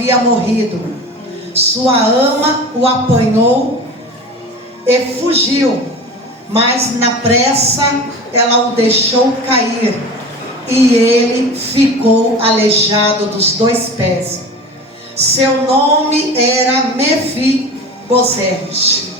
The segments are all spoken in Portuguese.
havia morrido. Sua ama o apanhou e fugiu, mas na pressa ela o deixou cair, e ele ficou aleijado dos 2 pés. Seu nome era Mefibosete.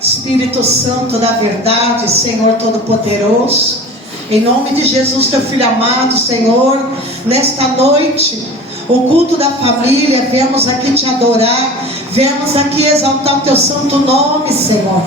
Espírito Santo da verdade, Senhor Todo-Poderoso, em nome de Jesus, teu Filho amado, Senhor, nesta noite, o culto da família, viemos aqui te adorar, viemos aqui exaltar o teu santo nome, Senhor.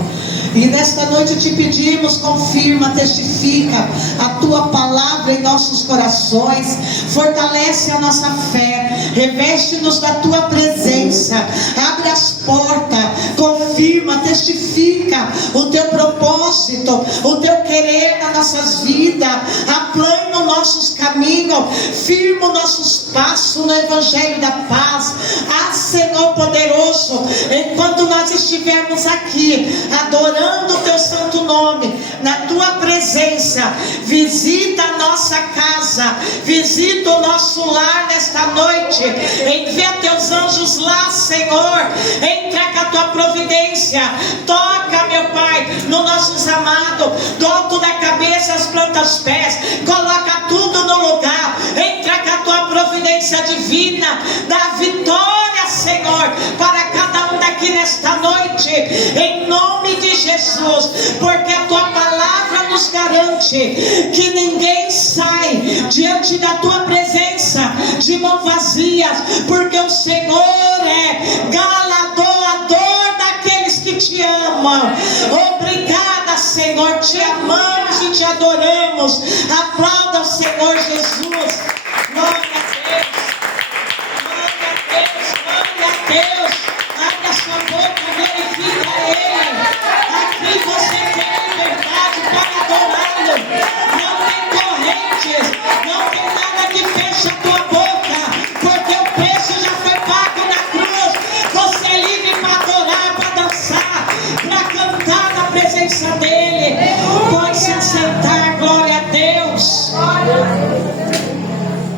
E nesta noite te pedimos, confirma, testifica a tua palavra em nossos corações, fortalece a nossa fé, reveste-nos da tua presença, abre as portas, confirma, testifica o teu propósito, o teu querer nas nossas vidas, aplana os nossos caminhos, firma os nossos passos no Evangelho da paz. Ah, Senhor poderoso, enquanto nós estivermos aqui adorando o teu santo nome, na tua presença, visita a nossa casa, visita o nosso lar nesta noite, envia teus anjos lá, Senhor, entra com a tua providência, toca, meu Pai, nos nossos amados, do alto da cabeça às plantas dos pés, coloca tudo no lugar, entra com a tua providência divina, dá vitória, Senhor, para cada um daqui nesta noite, em nome de Jesus, porque a tua palavra nos garante que ninguém sai diante da tua presença de mãos vazias, porque o Senhor é galardoador daqueles que te amam. Obrigada, Senhor, te amamos e te adoramos. Aplauda o Senhor Jesus. Glória a Deus, glória a Deus, glória a Deus. Abre a sua boca, glorifica Ele. Aqui você tem liberdade para adorá-lo. Não tem correntes, não tem nada que feche a tua boca, porque o preço já foi pago na cruz. Você é livre para adorar, para dançar, para cantar na presença dEle. Pode se assentar, glória a Deus.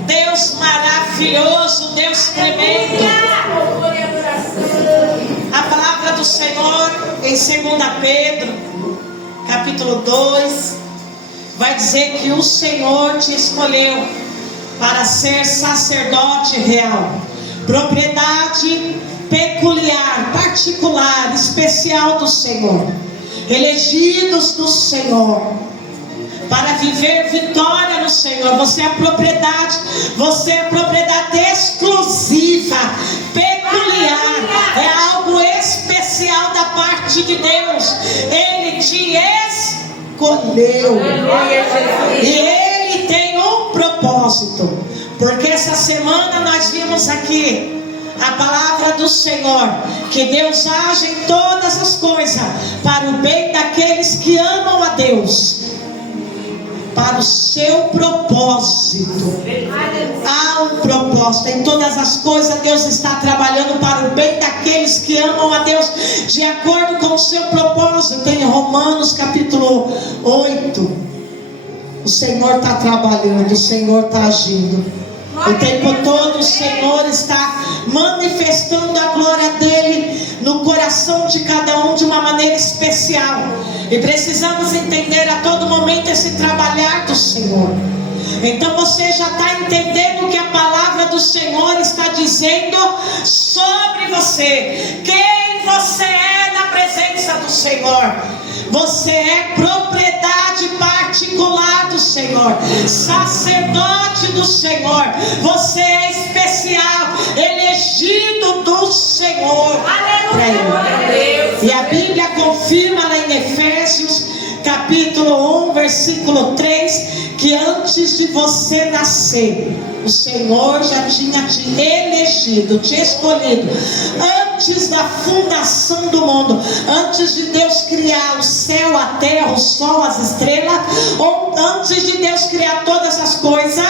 Deus maravilhoso, Deus tremendo. A palavra do Senhor em 2 Pedro, capítulo 2, vai dizer que o Senhor te escolheu para ser sacerdote real, propriedade peculiar, particular, especial do Senhor, elegidos do Senhor, para viver vitória no Senhor. Você é propriedade exclusiva, peculiar, é algo especial da parte de Deus. Ele te escolheu e Ele tem um propósito, porque essa semana nós vimos aqui a palavra do Senhor, que Deus age em todas as coisas para o bem daqueles que amam a Deus, para o seu propósito. Há um propósito em todas as coisas. Deus está trabalhando para o bem daqueles que amam a Deus, de acordo com o seu propósito. Em Romanos capítulo 8, o Senhor está trabalhando, o Senhor está agindo. O tempo todo o Senhor está manifestando a glória dEle no coração de cada um de uma maneira especial. E precisamos entender a todo momento esse trabalhar do Senhor. Então você já está entendendo o que a palavra do Senhor está dizendo sobre você. Quem você é na presença do Senhor. Você é propriedade particular do Senhor, sacerdote do Senhor. Você é especial, elegido do Senhor. Aleluia. E a Bíblia confirma lá em Efésios capítulo 1, versículo 3, que antes de você nascer, o Senhor já tinha te elegido, te escolhido, antes da fundação do mundo, antes de Deus criar o céu, a terra, o sol, as estrelas, ou antes de Deus criar todas as coisas,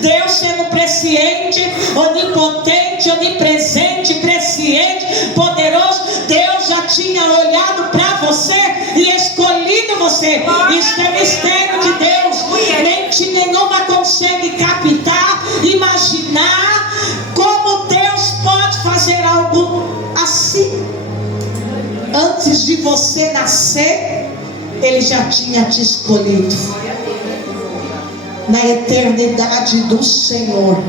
Deus sendo presciente, onipotente, onipresente, presciente, poderoso, Deus já tinha olhado para você e escolhido você. Isso é mistério de Deus. Mente nenhuma consegue captar, imaginar como Deus pode antes de você nascer, Ele já tinha te escolhido na eternidade do Senhor.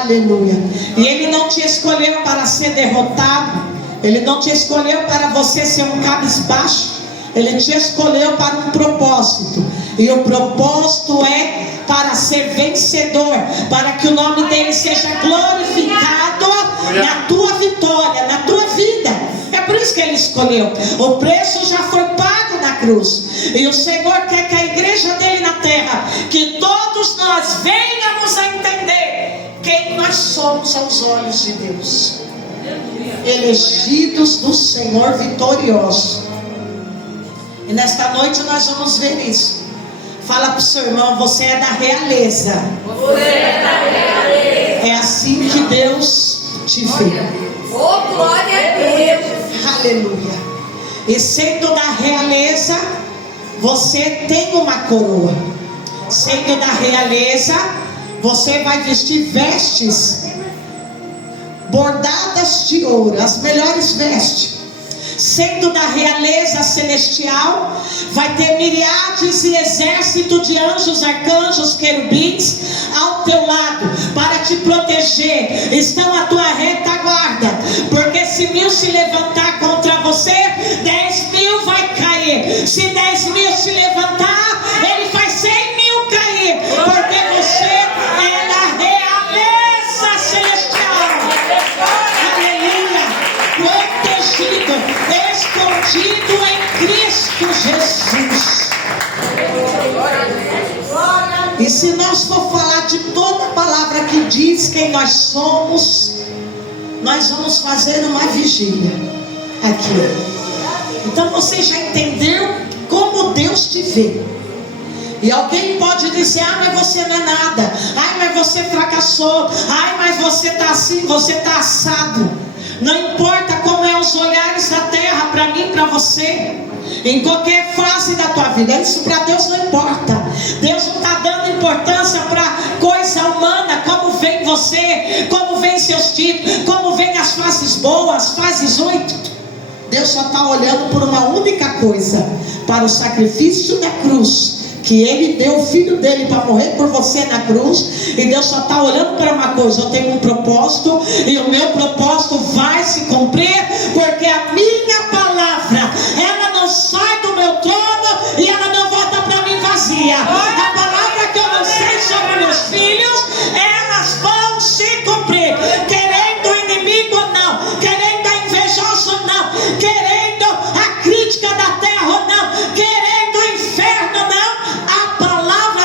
Aleluia. E Ele não te escolheu para ser derrotado. Ele não te escolheu para você ser um cabisbaixo. Ele te escolheu para um propósito. E o propósito é para ser vencedor, para que o nome dele seja glorificado na tua vitória, na tua vida. É por isso que Ele escolheu. O preço já foi pago na cruz. E o Senhor quer que a igreja dele na terra, que todos nós venhamos a entender quem nós somos aos olhos de Deus. Elegidos do Senhor, vitoriosos. E nesta noite nós vamos ver isso. Fala para o seu irmão: você é da realeza. Você é da realeza. É assim que Deus te vê. Oh, glória a Deus. Aleluia. E sendo da realeza, você tem uma coroa. Sendo da realeza, você vai vestir vestes bordadas de ouro, as melhores vestes. Sendo da realeza celestial, vai ter miríades e exército de anjos, arcanjos, querubins ao teu lado, para te proteger. Estão à tua retaguarda, porque se 1000 se levantar contra você, 10.000 vai cair. Se 10.000 se levantar, ele faz 100.000 cair, porque você é da realeza celestial. Aleluia. Protegido, escondido em Cristo Jesus. E se nós for falar de toda a palavra que diz quem nós somos, nós vamos fazer uma vigília aqui. Então você já entendeu como Deus te vê. E alguém pode dizer: ah, mas você não é nada. Ai, mas você fracassou. Ai, mas você está assim, você está assado. Não importa como é os olhares da terra para mim, para você, em qualquer fase da tua vida, isso para Deus não importa. Deus não está dando importância para coisa humana, como vem você, como vem seus títulos, como vem as fases boas, fases 8. Deus só está olhando por uma única coisa: para o sacrifício da cruz, que Ele deu o Filho dele para morrer por você na cruz. E Deus só está olhando para uma coisa: eu tenho um propósito, e o meu propósito vai se cumprir, porque a minha palavra, ela não sai do meu trono e ela não volta para mim vazia. A palavra que eu lancei sobre meus filhos, elas vão se cumprir, querendo o inimigo ou não, querendo a invejosa ou não, querendo a crítica da terra ou não, querendo o inferno ou não.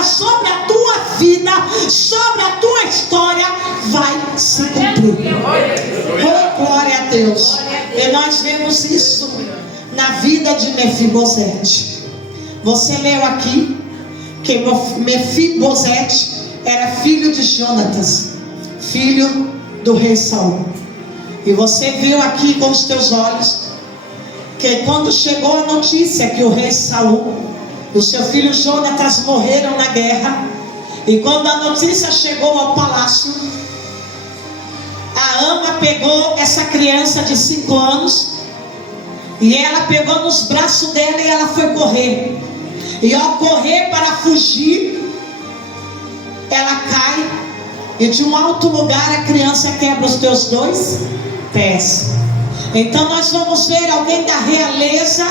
Sobre a tua vida, sobre a tua história, vai se cumprir. Oh, glória a Deus. E nós vemos isso na vida de Mefibosete. Você leu aqui que Mefibosete era filho de Jonatas, filho do rei Saul. E você viu aqui com os teus olhos que quando chegou a notícia que o rei Saul, o seu filho Jonatas morreram na guerra, e quando a notícia chegou ao palácio, a ama pegou essa criança de 5 anos, e ela pegou nos braços dela e ela foi correr. E ao correr para fugir, ela cai, e de um alto lugar a criança quebra os teus 2 pés. Então nós vamos ver alguém da realeza,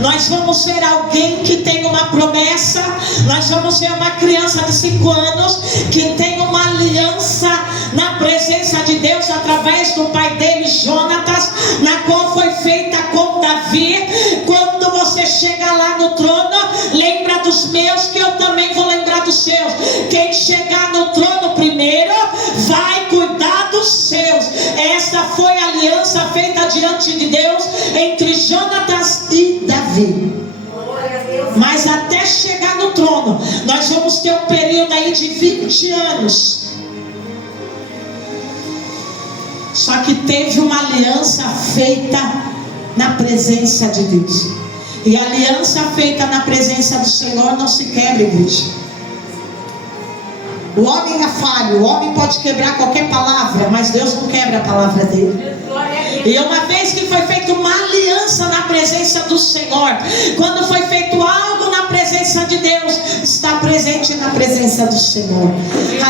nós vamos ver alguém que tem uma promessa, nós vamos ver uma criança de 5 anos que tem uma aliança na presença de Deus através do pai dele, Jonatas, na qual foi feita com Davi. Quando você chega lá no trono, lembra dos meus, que eu também vou lembrar dos seus. Quem chegar no trono primeiro vai cuidar dos seus. Essa foi a aliança feita diante de Deus entre Jonatas e Davi. Mas até chegar no trono, nós vamos ter um período aí de 20 anos. Só que teve uma aliança feita na presença de Deus. E a aliança feita na presença do Senhor não se quebra, igreja. O homem é falho, o homem pode quebrar qualquer palavra, mas Deus não quebra a palavra dele. E uma vez que foi feita uma aliança aliança na presença do Senhor, quando foi feito algo na presença de Deus, está presente na presença do Senhor.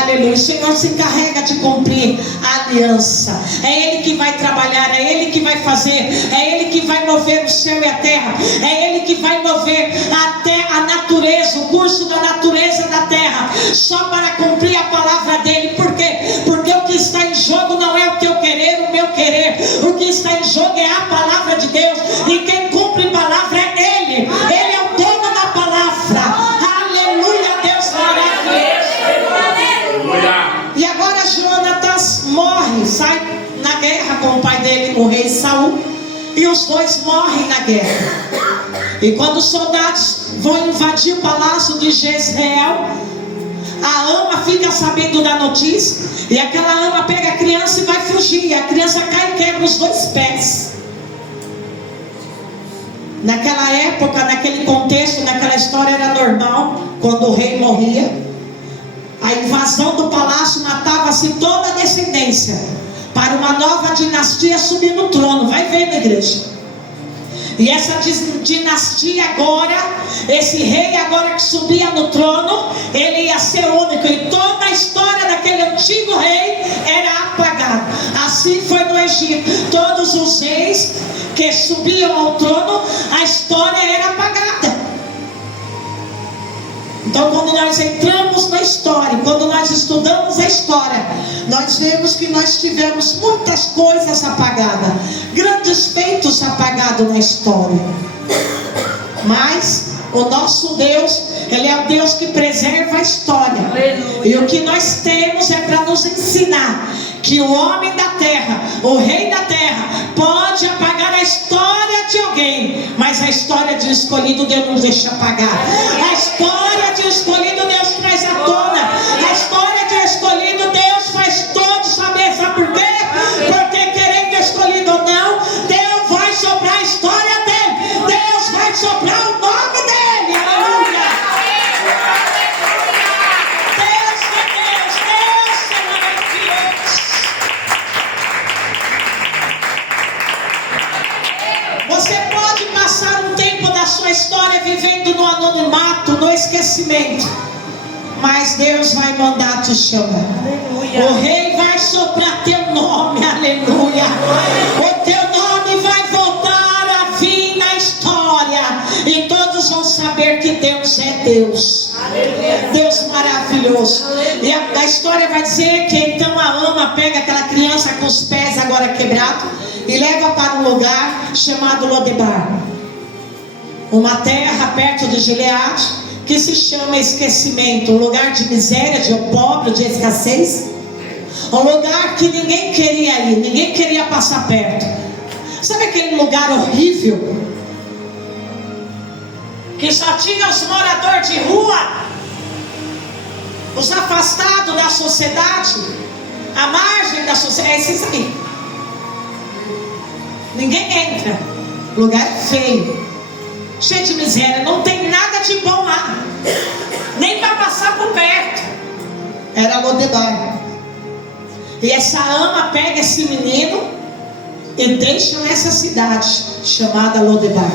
Aleluia. O Senhor se encarrega de cumprir a aliança. É Ele que vai trabalhar, é Ele que vai fazer, é Ele que vai mover o céu e a terra, é Ele que vai mover até a natureza, o curso da natureza da terra, só para cumprir a palavra dEle. Por quê? Porque o que está em jogo não é o teu querer, o meu querer. O que está em jogo é a palavra de Deus, e quem cumpre a palavra é Ele. Ele é o dono da palavra. Aleluia, Deus maravilhoso. E agora Jonatas morre, sai na guerra com o pai dele, o rei Saul, e os dois morrem na guerra. E quando os soldados vão invadir o palácio de Jezreel, a ama fica sabendo da notícia, e aquela ama pega a criança e vai fugir, e a criança cai e quebra os dois pés. Naquela época, naquele contexto, naquela história, era normal, quando o rei morria, a invasão do palácio, matava-se toda a descendência, para uma nova dinastia subir no trono. Vai ver na igreja. E essa dinastia agora, esse rei agora que subia no trono, ele ia ser único, e toda a história daquele antigo rei era apagada. Assim foi no Egito. Todos os reis que subiam ao trono, a história era apagada. Então, quando nós entramos na história, quando nós estudamos a história, nós vemos que nós tivemos muitas coisas apagadas, grandes feitos apagados na história. Mas o nosso Deus, Ele é o Deus que preserva a história. Aleluia. E o que nós temos é para nos ensinar que o homem da terra, o rei da terra, pode apagar a história de alguém, mas a história de um escolhido Deus não deixa apagar. A história de um escolhido Deus traz à tona. A história de um escolhido Deus faz todos saber. Sabe por quê? Porque querendo escolhido ou não, Deus vai soprar a história dele. Deus vai soprar o nome dele. Aleluia. Deus é Deus. Deus é maravilhoso. Você pode passar um tempo da sua história vivendo no anonimato, no esquecimento, mas Deus vai mandar te chamar. Aleluia. O rei vai soprar teu nome. Aleluia. O teu nome vai voltar a vir na história, e todos vão saber que Deus é Deus. Aleluia. Deus maravilhoso. Aleluia. E a história vai dizer que então a ama pega aquela criança com os pés agora quebrados e leva para um lugar chamado Lodebar, uma terra perto de Gileade, que se chama esquecimento, um lugar de miséria, de pobre, de escassez, um lugar que ninguém queria ir, ninguém queria passar perto. Sabe aquele lugar horrível, que só tinha os moradores de rua, os afastados da sociedade, à margem da sociedade? É isso aí. Ninguém entra. Lugar feio, cheio de miséria, não tem nada de bom lá, nem para passar por perto. Era Lodebar. E essa ama pega esse menino e deixa nessa cidade chamada Lodebar.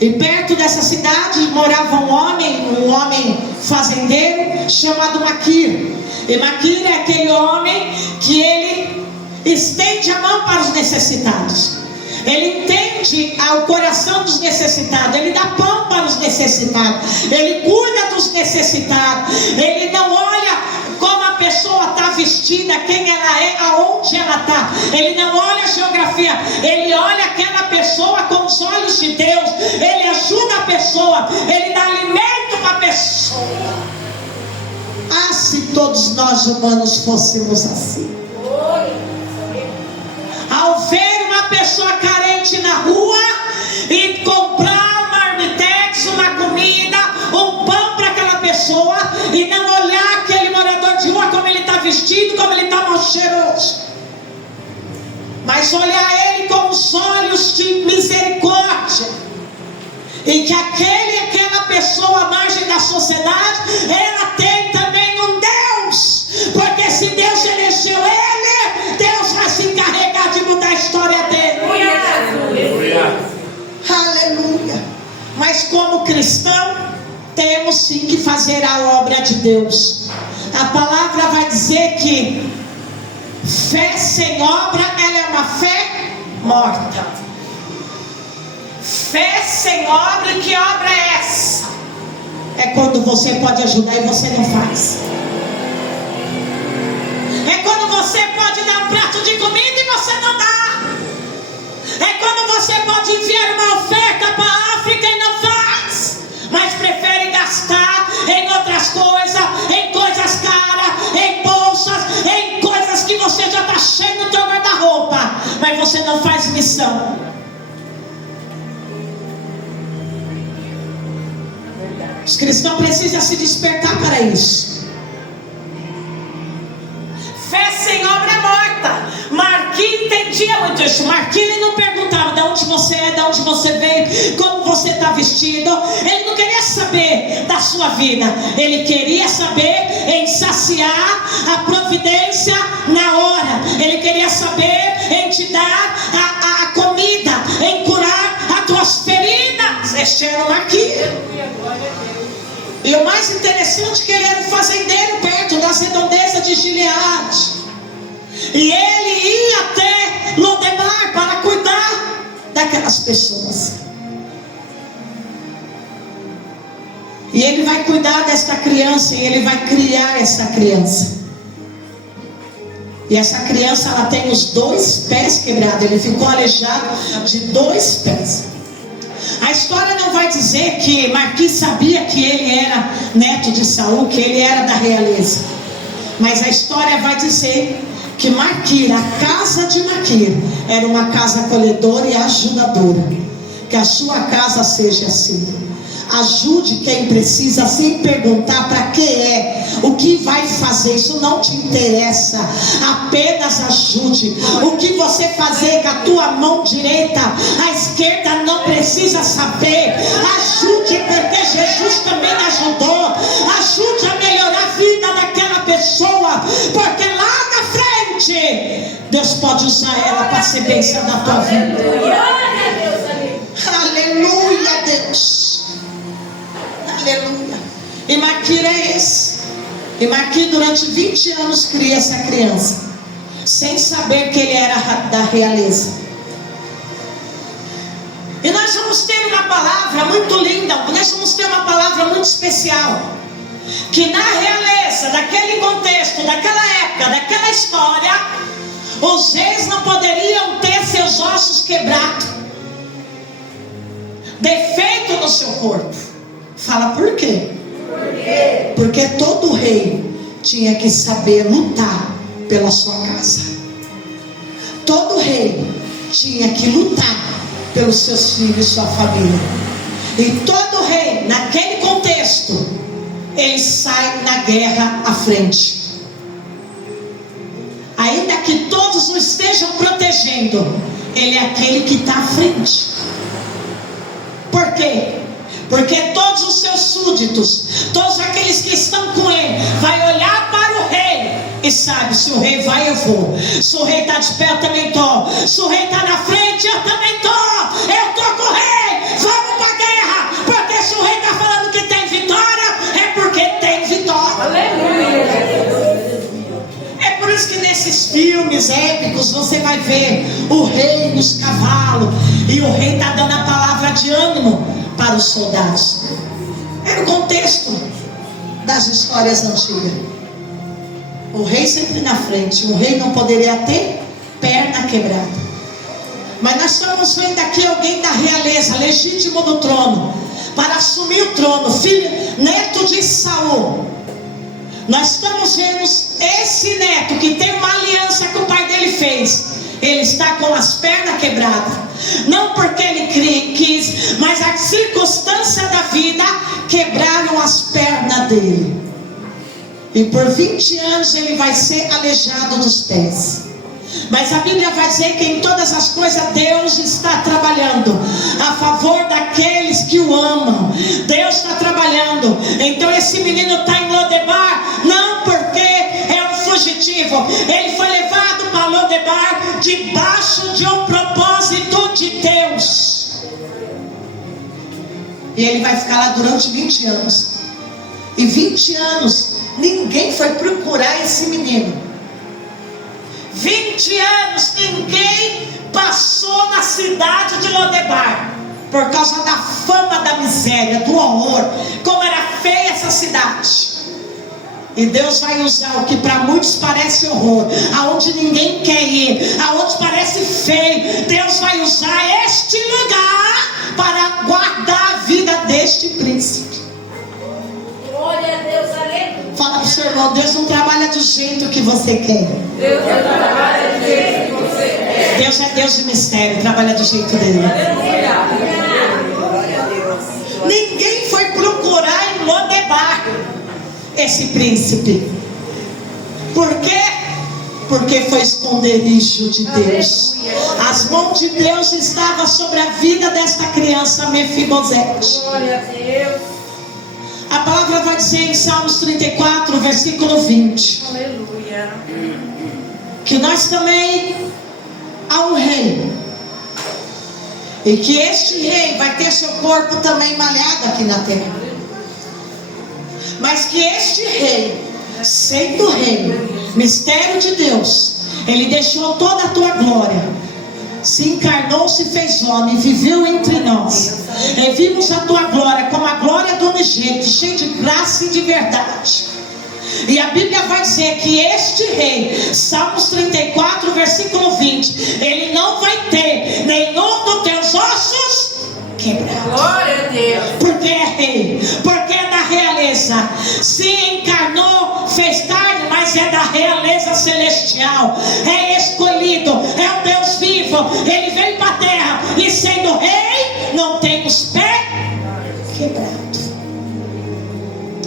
E perto dessa cidade morava um homem fazendeiro chamado Maquir. E Maquir é aquele homem que ele estende a mão para os necessitados. Ele entende o coração dos necessitados. Ele dá pão para os necessitados. Ele cuida dos necessitados. Ele não olha como a pessoa está vestida, quem ela é, aonde ela está. Ele não olha a geografia. Ele olha aquela pessoa com os olhos de Deus. Ele ajuda a pessoa. Ele dá alimento para a pessoa. Ah, se todos nós humanos fôssemos assim. Ao ver uma pessoa carente na rua e comprar uma marmitex, uma comida, um pão para aquela pessoa, e não olhar aquele morador de rua como ele está vestido, como ele está mal cheiroso, mas olhar ele com os olhos de misericórdia, e que aquela pessoa à margem da sociedade, ela tem também um Deus, porque se Deus elegeu ele, Deus vai se encarregar de mudar a história dele. Aleluia. Mas como cristão, temos sim que fazer a obra de Deus. A palavra vai dizer que fé sem obra, ela é uma fé morta. Fé sem obra, que obra é essa? É quando você pode ajudar e você não faz. É quando você pode dar um prato de comida e você não dá. É quando você pode enviar uma oferta para a África e não faz, mas prefere gastar em outras coisas, em coisas caras, em bolsas, em coisas que você já está cheio no teu guarda-roupa, mas você não faz missão. Os cristãos precisam se despertar para isso. Fé sem obra é morta. Marquinhos entendia muito isso. Marquinhos não perguntava de onde você é, de onde você veio, como você está vestido. Ele não queria saber da sua vida. Ele queria saber em saciar a providência na hora. Ele queria saber em te dar a comida, em curar as tuas feridas. Este era o Marquinhos. E o mais interessante é que ele era um fazendeiro perto das redondezas de Gileade. E ele ia até Lodemar para cuidar daquelas pessoas. E ele vai cuidar desta criança e ele vai criar essa criança. E essa criança, ela tem os 2 pés quebrados. Ele ficou aleijado de 2 pés. A história não vai dizer que Marquis sabia que ele era neto de Saul, que ele era da realeza. Mas a história vai dizer que Marquis, a casa de Marquis, era uma casa acolhedora e ajudadora. Que a sua casa seja assim. Ajude quem precisa, sem perguntar para que é, o que vai fazer, isso não te interessa. Apenas ajude. O que você fazer com a tua mão direita, a esquerda não precisa saber. Ajude, porque Jesus também ajudou. Ajude a melhorar a vida daquela pessoa, porque lá na frente Deus pode usar ela para ser bênção na tua vida. Aleluia, Deus. Aleluia. E Marquis é esse. E Marquis durante 20 anos cria essa criança, sem saber que ele era da realeza. E nós vamos ter uma palavra muito linda. Nós vamos ter uma palavra muito especial. Que na realeza, daquele contexto, daquela época, daquela história, os reis não poderiam ter seus ossos quebrados, defeito no seu corpo. Fala por quê? Porque todo rei tinha que saber lutar pela sua casa. Todo rei tinha que lutar pelos seus filhos e sua família. E todo rei, naquele contexto, ele sai na guerra à frente. Ainda que todos o estejam protegendo, ele é aquele que está à frente. Por quê? Porque todos os seus súditos, todos aqueles que estão com ele, vai olhar para o rei e sabe, se o rei vai, eu vou. Se o rei está de pé, eu também estou. Se o rei está na frente, eu também estou. Eu estou com o rei, vamos para a guerra. Porque se o rei está falando que tem vitória, é porque tem vitória. Aleluia. É por isso que nesses filmes épicos você vai ver o rei nos cavalos, e o rei está dando a palavra de ânimo para os soldados. Era o contexto das histórias antigas. O rei sempre na frente. O rei não poderia ter perna quebrada. Mas nós estamos vendo aqui alguém da realeza, legítimo do trono, para assumir o trono, filho, neto de Saul. Nós estamos vendo esse neto que tem uma aliança que o pai dele fez. Ele está com as pernas quebradas. Não porque ele quis, mas a circunstância da vida quebraram as pernas dele. E por 20 anos ele vai ser aleijado dos pés. Mas a Bíblia vai dizer que em todas as coisas Deus está trabalhando a favor daqueles que o amam. Deus está trabalhando. Então esse menino está em Lodebar, não porque é um fugitivo. Ele foi levado para Lodebar debaixo de um propósito de Deus. E ele vai ficar lá durante 20 anos. E 20 anos, ninguém foi procurar esse menino. 20 anos, ninguém passou na cidade de Lodebar. Por causa da fama da miséria, do horror. Como era feia essa cidade. E Deus vai usar o que para muitos parece horror, aonde ninguém quer ir, aonde parece feio. Deus vai usar este lugar para guardar a vida deste príncipe. Glória a Deus, aleluia. Fala para o seu irmão, Deus não trabalha do jeito que você quer. Deus não trabalha do jeito que você quer. Deus é Deus de mistério, trabalha do jeito dele. Aleluia. Ninguém foi procurar em Lodebar esse príncipe. Por quê? Porque foi esconderijo de Deus. As mãos de Deus estavam sobre a vida desta criança Mefibosete. Glória a Deus. A palavra vai dizer em Salmos 34, versículo 20, Aleluia. que nós também há um rei, e que este rei vai ter seu corpo também malhado aqui na terra, mas que este rei, sendo rei, mistério de Deus, ele deixou toda a tua glória, se encarnou, se fez homem, viveu entre nós, e vimos a tua glória como a glória do unigênito, cheio de graça e de verdade. E a Bíblia vai dizer que este rei, Salmos 34, versículo 20, ele não vai ter nenhum dos teus ossos quebrados. Glória a Deus. Porque é rei, porque é da realeza, se encarnou, fez carne, mas é da realeza celestial, é escolhido, é o Deus vivo. Ele veio para a terra e sendo rei, não tem os pés quebrados.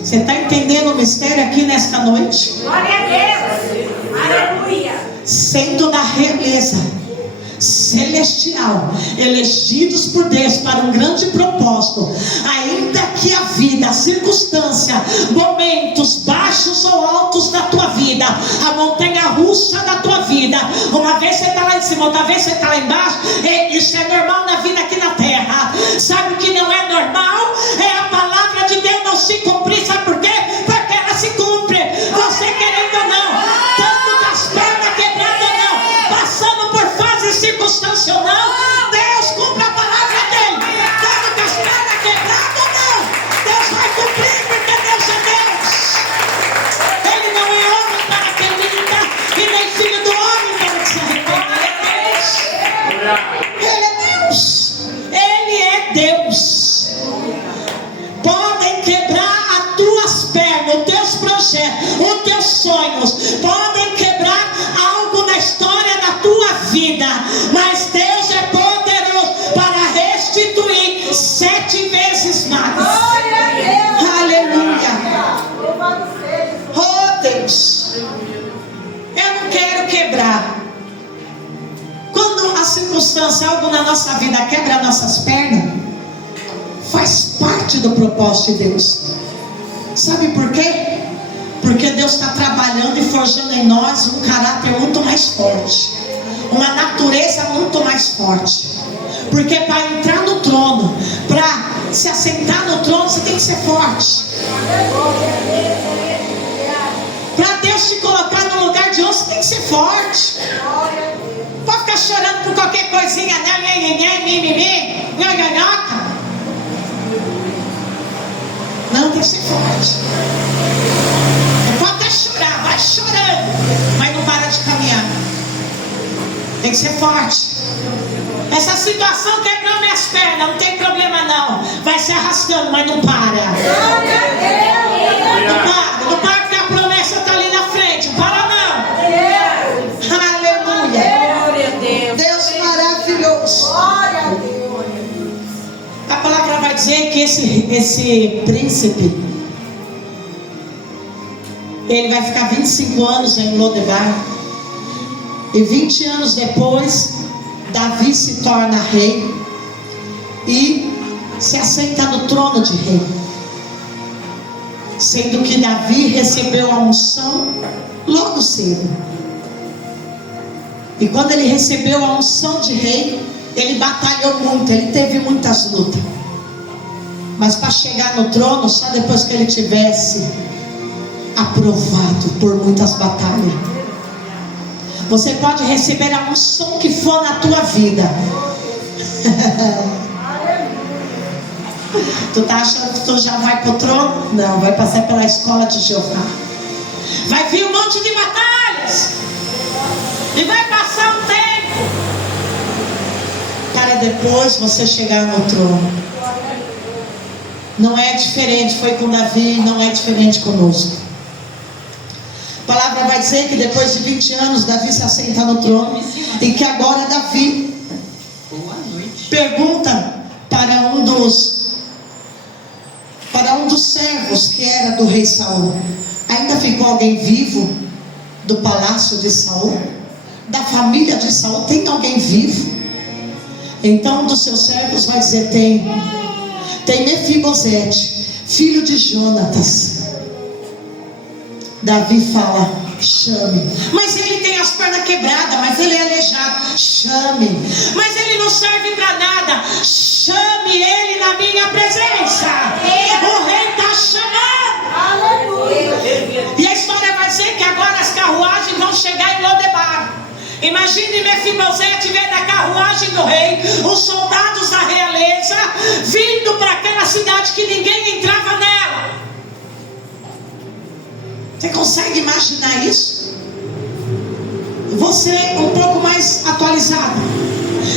Você está entendendo o mistério aqui nesta noite? Glória a Deus. Aleluia. Sendo da realeza celestial, elegidos por Deus para um grande propósito, ainda que a vida, a circunstância, momentos baixos ou altos da tua vida, a montanha russa da tua vida, uma vez você está lá em cima, outra vez você está lá embaixo, isso é normal na vida aqui na terra. Sabe o que não é normal? É a palavra de Deus não se cumprir. Sabe por quê? Porque ela se cumpre, você querendo ou não, tanto com as pernas quebradas ou não, passando por fase circunstância ou não, Deus cumpre a palavra dele. Tanto com as pernas quebradas ou não, Deus vai cumprir, porque Deus é Deus. Ele não é homem para que minta, e nem filho do homem para que se arrependa. Ele é Deus. Ele é Deus. Podem quebrar as tuas pernas, os teus projetos, os teus sonhos, podem quebrar algo na história da tua vida, mas Deus é poderoso para restituir 7 vezes mais. Glória a Deus. Aleluia. Louvado seja. Oh Deus, eu não quero quebrar. Quando a circunstância, algo na nossa vida quebra nossas pernas, faz parte do propósito de Deus. Sabe por quê? Porque Deus está trabalhando e forjando em nós um caráter muito mais forte, uma natureza muito mais forte. Porque para entrar no trono, para se assentar no trono, você tem que ser forte. Para Deus te colocar no lugar de honra, você tem que ser forte. Pode ficar chorando por qualquer coisinha, não, tem que ser forte. Pode até chorar, vai chorando, mas não para de caminhar. Tem que ser forte. Essa situação quebrou minhas pernas, não tem problema não. Vai se arrastando, mas não para. Não para porque a promessa está ali na frente. Não para não. Aleluia. Deus maravilhoso. A palavra vai dizer que esse príncipe, ele vai ficar 25 anos em Lodebar. E 20 anos depois, Davi se torna rei e se assenta no trono de rei. Sendo que Davi recebeu a unção logo cedo. E quando ele recebeu a unção de rei, ele batalhou muito, ele teve muitas lutas. Mas para chegar no trono, só depois que ele tivesse aprovado por muitas batalhas. Você pode receber a unção que for na tua vida. Tu tá achando que tu já vai pro trono? Não, vai passar pela escola de Jeová. Vai vir um monte de batalhas. E vai passar um tempo para depois você chegar no trono. Não é diferente, foi com Davi, não é diferente conosco. A palavra vai dizer que depois de 20 anos Davi se assenta no trono. E que agora Davi pergunta para um dos servos que era do rei Saul: ainda ficou alguém vivo do palácio de Saul? Da família de Saul, tem alguém vivo? Então um dos seus servos vai dizer: tem Mefibosete, filho de Jonatas. Davi fala: chame. Mas ele tem as pernas quebradas, mas ele é aleijado. Chame. Mas ele não serve para nada. Chame ele na minha presença. O rei está chamando. Aleluia. E a história vai dizer que agora as carruagens vão chegar em Lodebar. Imagine Mefibosete vendo a carruagem do rei, os soldados da realeza vindo para aquela cidade que ninguém entrava nela. Você consegue imaginar isso? Você um pouco mais atualizado.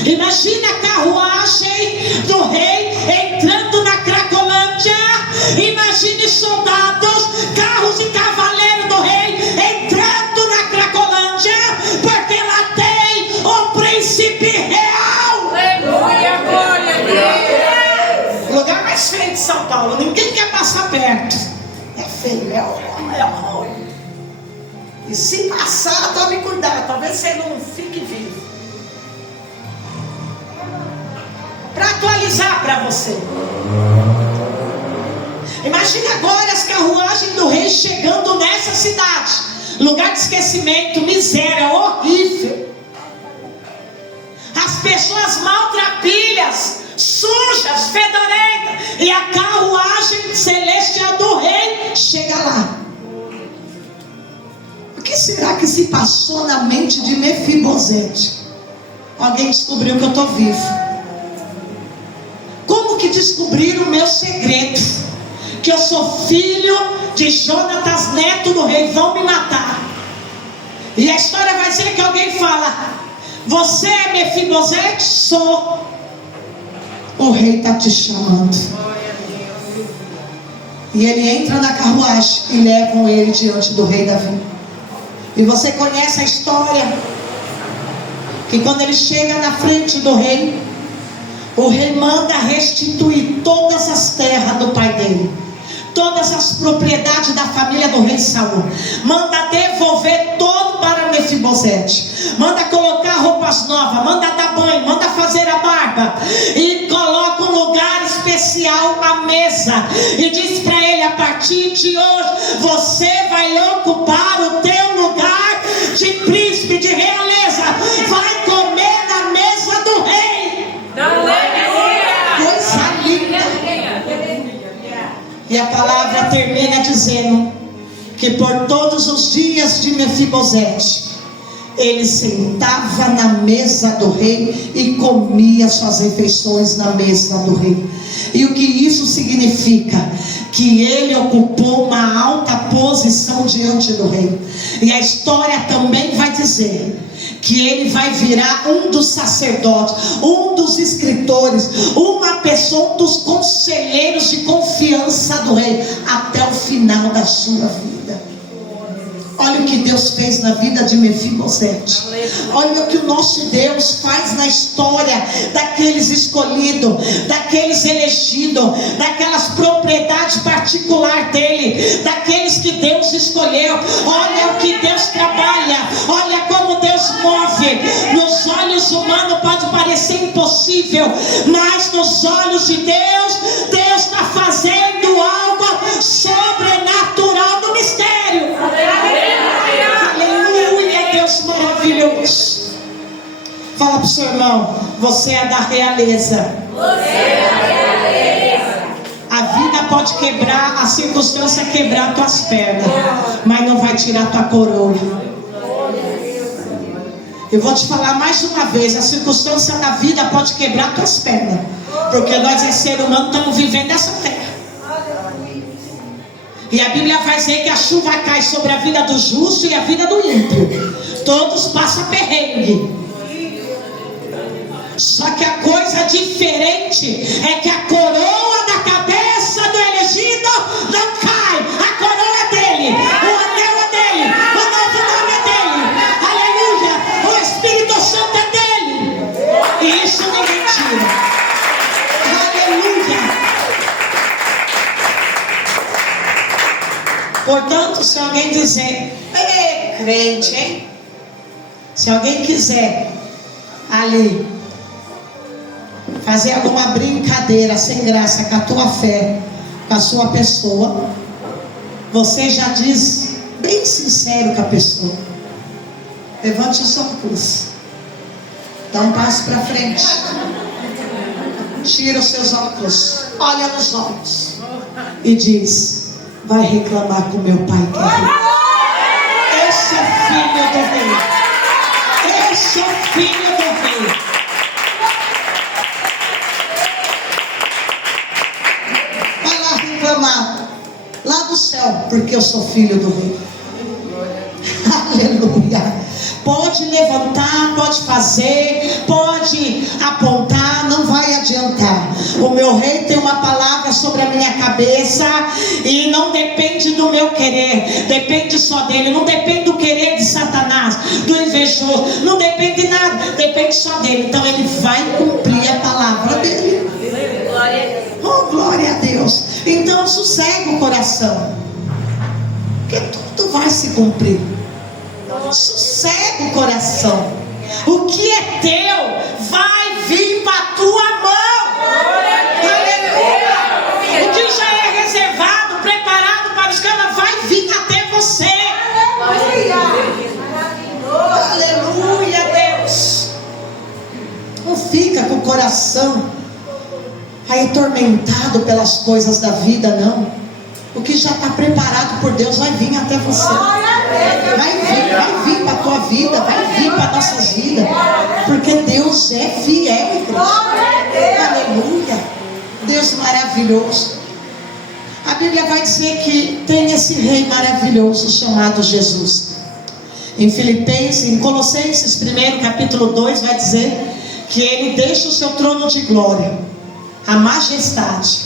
Imagina a carruagem do rei entrando na Cracolândia. Imagine soldados, carros e cavaleiros do rei entrando na Cracolândia, porque lá tem o príncipe real. Aleluia, glória a Deus. O lugar mais feio de São Paulo, ninguém quer passar perto. É feio, é horror. E se passar, tome cuidado, talvez você não fique vivo. Para atualizar para você, imagine agora as carruagens do rei chegando nessa cidade, lugar de esquecimento, miséria, horrível. As pessoas maltrapilhas, sujas, fedorentas, e a carruagem celestial do rei chega lá. O que será que se passou na mente de Mefibosete? Alguém descobriu que eu estou vivo. Como que descobriram o meu segredo? Que eu sou filho de Jonatas, neto do rei. Vão me matar. E a história vai dizer que alguém fala: você é Mefibosete? Sou. O rei está te chamando. E ele entra na carruagem e levam ele diante do rei Davi. E você conhece a história, que quando ele chega na frente do rei, o rei manda restituir todas as terras do pai dele, todas as propriedades da família do rei Saul. Manda devolver todo para Mefibosete. Manda colocar roupas novas, manda dar banho, manda fazer a barba. E coloca um lugar especial à mesa. E diz para ele: a partir de hoje, você vai ocupar o teu lugar de príncipe, de realeza. Vai comer na mesa do rei. Coisa linda. E a palavra termina dizendo que por todos os dias de Mefibosete, ele sentava na mesa do rei e comia suas refeições na mesa do rei. E o que isso significa? Que ele ocupou uma alta posição diante do rei. E a história também vai dizer que ele vai virar um dos sacerdotes, um dos escritores, uma pessoa, um dos conselheiros de confiança do rei, até o final da sua vida. Olha o que Deus fez na vida de Mefibosete. Olha o que o nosso Deus faz na história daqueles escolhidos, daqueles elegidos, daquelas propriedades particulares dele, daqueles que Deus escolheu. Olha o que Deus trabalha, olha como Deus move. Nos olhos humanos pode parecer impossível, mas nos olhos de Deus, Deus está fazendo algo sobrenatural no mistério. Aleluia, Deus maravilhoso. Fala para o seu irmão: você é da realeza. Você é da realeza. A A vida pode quebrar, a circunstância quebrar tuas pernas, mas não vai tirar tua coroa. Eu vou te falar mais uma vez, a circunstância da vida pode quebrar tuas pernas, porque nós é ser humano, estamos vivendo nessa terra. E a Bíblia vai dizer que a chuva cai sobre a vida do justo e a vida do ímpio. Todos passam perrengue. Só que a coisa diferente é que a coroa da cabeça do elegido não cai. A coroa é dele, o anel é dele, o novo nome é dele. Aleluia, o Espírito Santo é dele. E isso ninguém tira. Aleluia. Portanto, se alguém dizer, crente, hein? Se alguém quiser ali fazer alguma brincadeira sem graça com a tua fé, com a sua pessoa, você já diz bem sincero com a pessoa: levante os óculos, dá um passo para frente, tira os seus óculos, olha nos olhos e diz: vai reclamar com meu pai que é rei. Esse é filho do rei. Esse é filho do rei. Vai lá reclamar lá do céu, porque eu sou filho do rei. Aleluia. Pode levantar, pode fazer, pode apontar, não vai adiantar. O meu rei tem uma palavra sobre a minha cabeça e não depende do meu querer, depende só dele. Não depende do querer de Satanás, do invejoso, não depende de nada, depende só dele. Então ele vai cumprir a palavra dele. Oh, glória a Deus. Então sossega o coração, porque tudo vai se cumprir. Sossega o coração. O que é teu vai vir para a tua mão. Aleluia. O que já é reservado, preparado para os caras, vai vir até você. Aleluia, Deus. Não fica com o coração aí atormentado pelas coisas da vida, não. O que já está preparado por Deus vai vir até você. Vai vir para a tua vida, vai vir para nossas vidas. Porque Deus é fiel, igreja. Aleluia. Deus maravilhoso. A Bíblia vai dizer que tem esse rei maravilhoso chamado Jesus. Em Colossenses 1, capítulo 2, vai dizer que ele deixa o seu trono de glória, a majestade,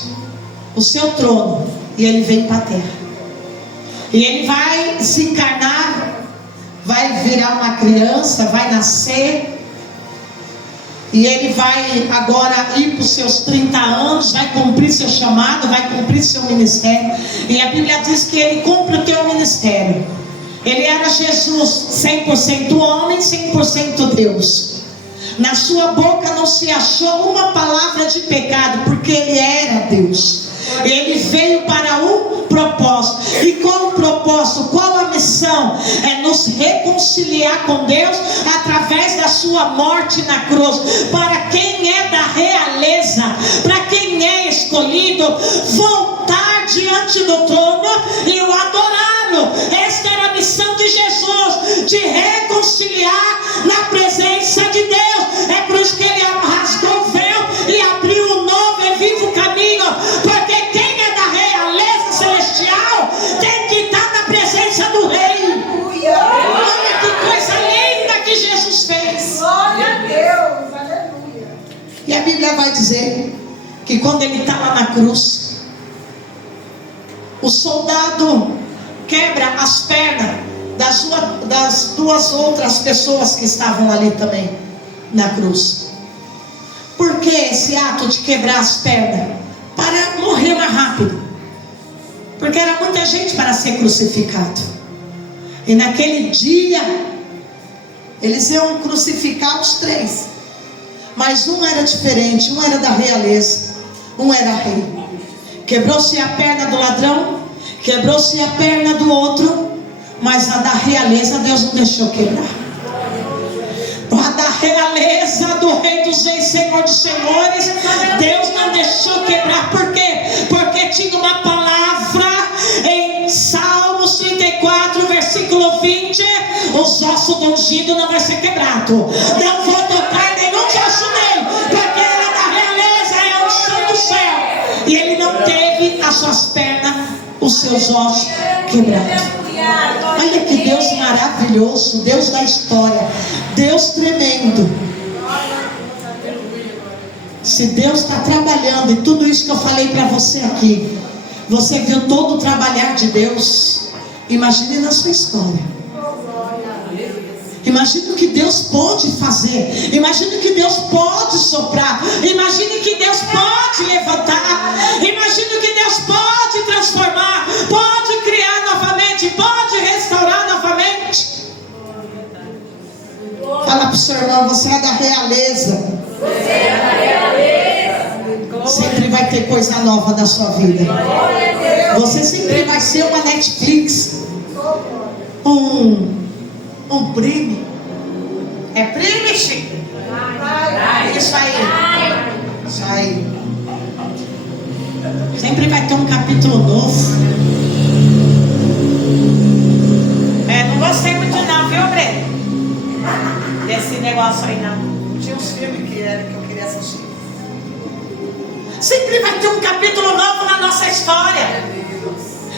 o seu trono, e ele vem para a terra. E ele vai se encarnar, vai virar uma criança, vai nascer. E ele vai agora ir para os seus 30 anos, vai cumprir seu chamado, vai cumprir seu ministério. E a Bíblia diz que ele cumpre o teu ministério. Ele era Jesus, 100% homem, 100% Deus. Na sua boca não se achou uma palavra de pecado, porque ele era Deus. Ele veio para um propósito. E qual o propósito? Qual a missão? É nos reconciliar com Deus através da sua morte na cruz. Para quem é da realeza, para quem é escolhido, voltar diante do trono e o adorá-lo. Esta era a missão de Jesus, de reconciliar na presença de Deus. É por isso que ele rasgou o véu e abriu um novo e vivo caminho. Porque quem é da realeza celestial tem que estar na presença do rei. Olha que coisa linda que Jesus fez. Glória a Deus, aleluia. E a Bíblia vai dizer que quando ele está lá na cruz, o soldado quebra as pernas das duas outras pessoas que estavam ali também na cruz. Por que esse ato de quebrar as pernas? Para morrer mais rápido. Porque era muita gente para ser crucificado. E naquele dia eles iam crucificar os três, mas um era diferente, um era da realeza, um era rei. Quebrou-se a perna do ladrão, quebrou-se a perna do outro, mas a da realeza Deus não deixou quebrar. A da realeza do Rei dos Reis, Senhor dos Senhores, Deus não deixou quebrar. Por quê? Porque tocato. Não vou tocar nenhum de nem, porque ele é da realeza, é o santo do céu. E ele não teve as suas pernas, os seus ossos quebrados. Olha que Deus maravilhoso, Deus da história, Deus tremendo. Se Deus está trabalhando, e tudo isso que eu falei para você aqui, você viu todo o trabalhar de Deus, imagine na sua história. Imagine o que Deus pode fazer. Imagine que Deus pode soprar. Imagine que Deus pode levantar. Imagine que Deus pode transformar, pode criar novamente, pode restaurar novamente. Fala para o seu irmão, você é da realeza. Você é da realeza. Sempre vai ter coisa nova na sua vida. Você sempre vai ser uma Netflix, um primo. É primo, Chico? Isso aí. Isso aí. Sempre vai ter um capítulo novo. Não gostei muito não, viu, Breno? Desse negócio aí não. Tinha uns filmes que eu queria assistir. Sempre vai ter um capítulo novo na nossa história.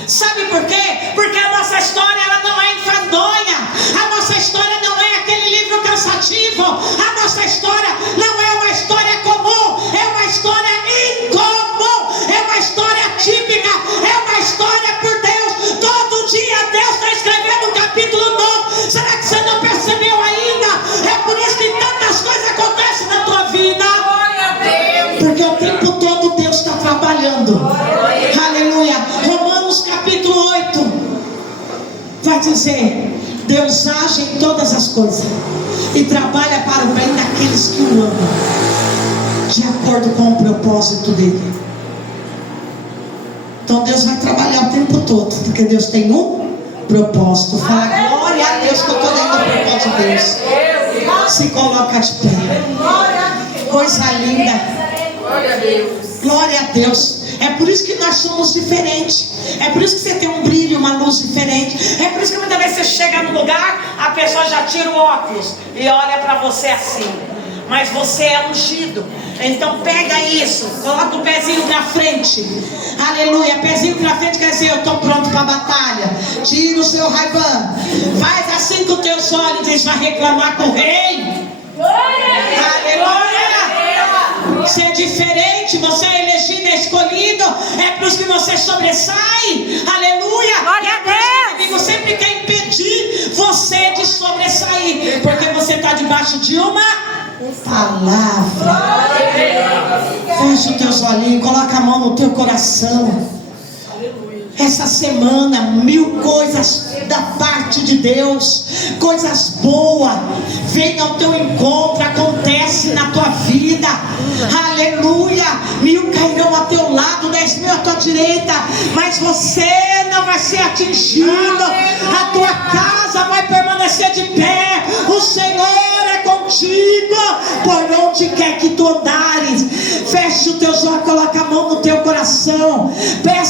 Sabe por quê? Porque a nossa história ela não é enfadonha. A nossa história não é aquele livro cansativo. A nossa história não é uma história comum. É uma história incomum. É uma história típica. É uma história por Deus. Todo dia Deus está escrevendo um capítulo novo. Será que você não percebeu ainda? É por isso que tantas coisas acontecem na tua vida. Porque o tempo todo Deus está trabalhando. Aleluia. Romanos capítulo 8 vai dizer: Deus age em todas as coisas e trabalha para o bem daqueles que o amam, de acordo com o propósito dele. Então Deus vai trabalhar o tempo todo, porque Deus tem um propósito. Fala glória a Deus, que eu estou dentro do propósito de Deus. Se coloca de pé. Coisa linda. Glória a Deus. Glória a Deus. É por isso que nós somos diferentes. É por isso que você tem um brilho, uma luz diferente. É por isso que muitas vezes você chega no lugar, a pessoa já tira o óculos e olha para você assim. Mas você é ungido. Então pega isso, coloca o pezinho para frente. Aleluia, pezinho para frente quer dizer: eu estou pronto para a batalha. Tira o seu Ray-Ban. Faz assim com os teus olhos, deixa reclamar com o rei. Aleluia. Você é diferente, você é elegido, é escolhido. É por isso que você sobressai. Aleluia. Glória a Deus. O inimigo sempre quer impedir você de sobressair, porque você está debaixo de uma palavra. Fecha os teus olhinhos, coloca a mão no teu coração. Essa semana, 1000 coisas da parte de Deus, coisas boas, vem ao teu encontro, acontece na tua vida. Aleluia. 1000 cairão a teu lado, 10.000 à tua direita, mas você não vai ser atingido. A tua casa vai permanecer de pé. O Senhor é contigo por onde quer que tu andares. Feche os teus olhos, coloca a mão no teu coração. Peça